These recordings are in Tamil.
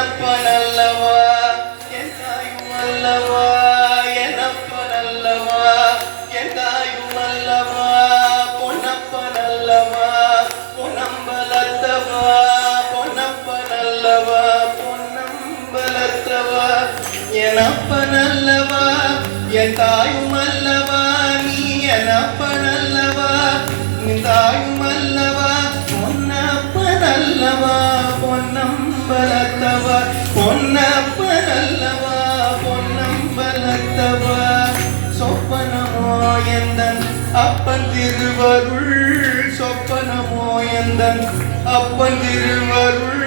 என்னப்பனல்லவா என் தாயுமல்லவா என்னப்பனல்லவா என் தாயுமல்லவா பொன்னப்பனல்லவா பொன்னம்பலத்தவா பொன்னப்பனல்லவா பொன்னம்பலத்தவா என்னப்பனல்லவா என் தாயுமல்லவா நீ என்னப்பனல்லவா நின் தாயுமல்லவா பொன்னப்பனல்லவா பொன்னம்பலத்தவா பொன்னப்பனல்லவா பொன்னம்பலத்தவா சொப்பனமோ எந்தன் அப்பன் திருவருள் சொப்பனமோ எந்தன் அப்பன் திருவருள்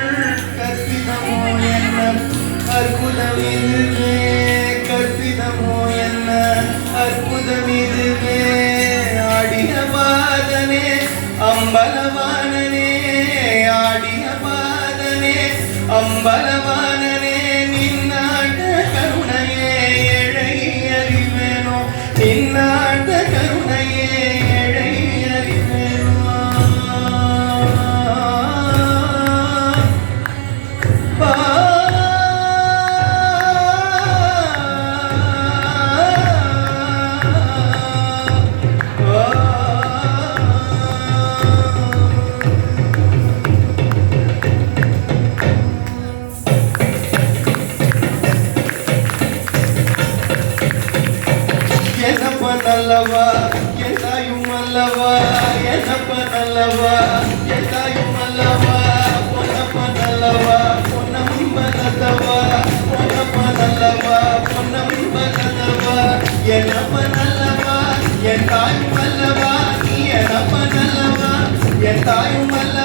கற்பிதமோ என்ன அற்புதமிதுவே கற்பிதமோ என்ன அற்புதமிதுவே ஆடிய பாதனே அம்பலவானனே ஆடிய பாதனே அம்பலவானனே நின்னாட்ட கருணையே ஏழை அறிவேனோ நின்னாட்ட கருணையே ஏழை அறிவேனோ என்னப்பனல்லவா என் தாயுமல்லவா என்னப்பனல்லவா என் தாயுமல்லவா பொன்னப்பனல்லவா பொன்னம்பலத்தவா பொன்னப்பனல்லவா பொன்னம்பலத்தவா என்னப்பனல்லவா என் தாயுமல்லவா நீ என்னப்பனல்லவா என் தாயுமல்லவா